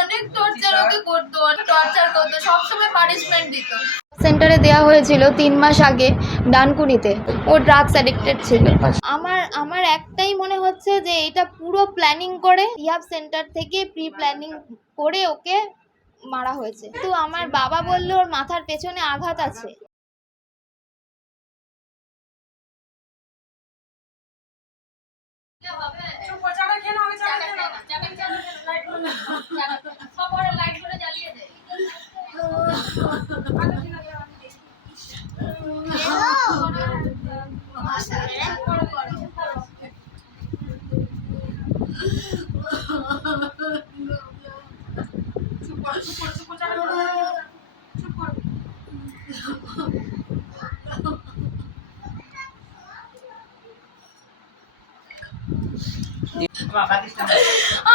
অনেক টর্চার ওকে করতো টর্চার করতো, সবসময় পানিশমেন্ট দিত। সেন্টারে দেওয়া হয়েছিল তিন মাস আগে ডানকুনিতে। ও ড্রাগস অ্যাডিক্টেড ছিল। আমার আমার একটাই মনে হচ্ছে যে এটা পুরো প্ল্যানিং করে রিহাব সেন্টার থেকে প্রি প্ল্যানিং করে ওকে মারা হয়েছে। তো আমার বাবা বলল, ওর মাথার পেছনে আঘাত আছে।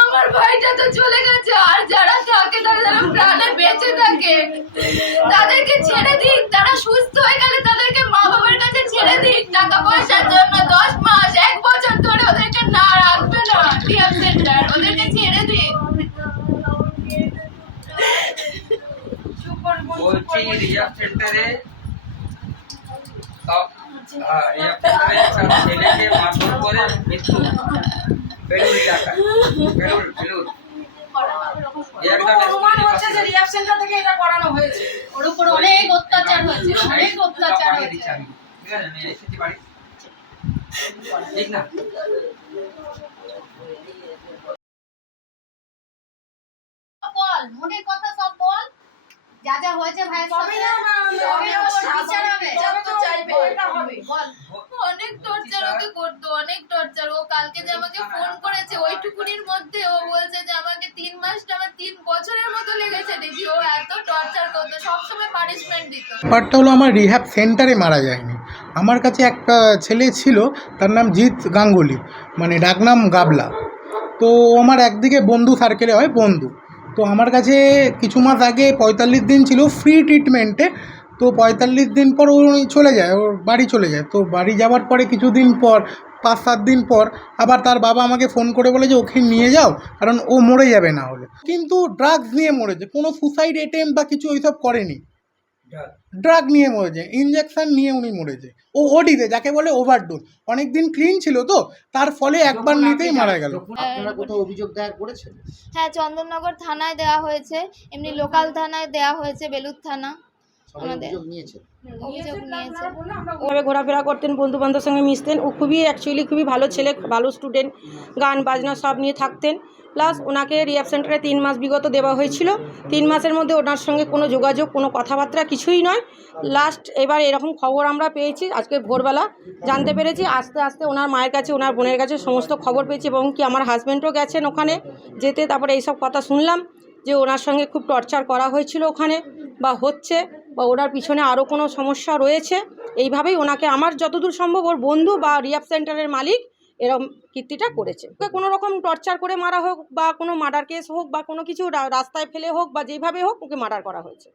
আমার ভাইটা তো চলে গেছে আর যারা তারা যেন প্রাণে বেঁচে থাকে। তাদেরকে ছেড়ে দিক তারা সুস্থ হয়ে গেলে তাদেরকে মা বাবার কাছে ছেড়ে দিক। টাকা পয়সার জন্য দশ মাস এক বছর ধরে ওদেরকে না রাখবে না রিহাব সেন্টার ওদেরকে ছেড়ে দিক। বলছি কর, সেন্টারে সব ছেলেকে মারধর করে মৃত্যু। বেলুর এলাকায় বেলুর বেলুর একদম প্রমাণ হচ্ছে যে রিহাব সেন্টার থেকে এটা করানো হয়েছে। ওর উপর অনেক অত্যাচার হয়েছে অনেক অত্যাচার হয়েছে। ঠিক আছে আমি এসেছি বাড়ি। ঠিক না? বল মনের কথা সব বল। যা যা হয়েছে ভাই না, বিচার হবে। তো চাইবে, এটা হবে। বল। অনেক টর্চার ওকে করতো অনেক টর্চার ও কালকে যে আমাকে ফোন করেছে ওইটুকুনির মধ্যে মতো দেখি, ও এত টর্চার করতো, সবসময় পানিশমেন্ট দিত। ব্যাপারটা হলো আমার রিহ্যাব সেন্টারে মারা যায়নি। আমার কাছে একটা ছেলে ছিল, তার নাম জিৎ গাঙ্গুলি মানে ডাকনাম গাবলা। তো আমার একদিকে বন্ধু সার্কেলে হয়, বন্ধু। তো আমার কাছে কিছু মাস আগে পঁয়তাল্লিশ দিন ছিল ফ্রি ট্রিটমেন্টে তো পঁয়তাল্লিশ দিন পর ও চলে যায়, ওর বাড়ি চলে যায়। তো বাড়ি যাওয়ার পরে কিছুদিন পর পাঁচ সাত দিন পর আবার তার বাবা আমাকে ফোন করে বলে যে ওকে নিয়ে যাও কারণ ও মরে যাবে না হলে। কিন্তু ড্রাগস নিয়ে মরেছে কোনো সুসাইড অ্যাটেম্প বা কিছু ওইসব করেনি। ড্রাগ নিয়ে মরেছে ইঞ্জেকশন নিয়ে উনি মরেছে। ও ওডিতে যাকে বলে ওভারডোজ অনেক দিন ক্লিন ছিল তো তার ফলে একবার নিতেই মারা গেল। আপনারা কোথাও অভিযোগ দায়ের করেছেন? হ্যাঁ চন্দননগর থানায় দেওয়া হয়েছে এমনি লোকাল থানায় দেওয়া হয়েছে বেলুর থানা। আমাদের- অভিযোগ নিয়েছে ওভাবে ঘোরাফেরা করতেন বন্ধু বান্ধবের সঙ্গে মিশতেন। ও খুবই অ্যাকচুয়ালি খুবই ভালো ছেলে ভালো স্টুডেন্ট গান বাজনা সব নিয়ে থাকতেন। প্লাস ওনাকে রিহাব সেন্টারে তিন মাস বিগত দেওয়া হয়েছিল। তিন মাসের মধ্যে ওনার সঙ্গে কোনো যোগাযোগ কোনো কথাবার্তা কিছুই নয়। লাস্ট এবার এরকম খবর আমরা পেয়েছি আজকে ভোরবেলা জানতে পেরেছি। আস্তে আস্তে ওনার মায়ের কাছে ওনার বোনের কাছে সমস্ত খবর পেয়েছি এবং কি আমার হাজব্যান্ডও গেছেন ওখানে যেতে। তারপরে এইসব কথা শুনলাম যে ওনার সঙ্গে খুব টর্চার করা হয়েছিল ওখানে বা হচ্ছে। ওনার পিছনে আরও কোনো সমস্যা রয়েছে, এইভাবেই ওনাকে আমার যতদূর সম্ভব ওর বন্ধু বা রিয়াব সেন্টারের মালিক এরকম কীর্তিটা করেছে। ওকে কোনো রকম টর্চার করে মারা হোক বা কোনো মার্ডার কেস হোক বা কোনো কিছু রাস্তায় ফেলে হোক বা যেভাবে হোক ওকে মার্ডার করা হয়েছে।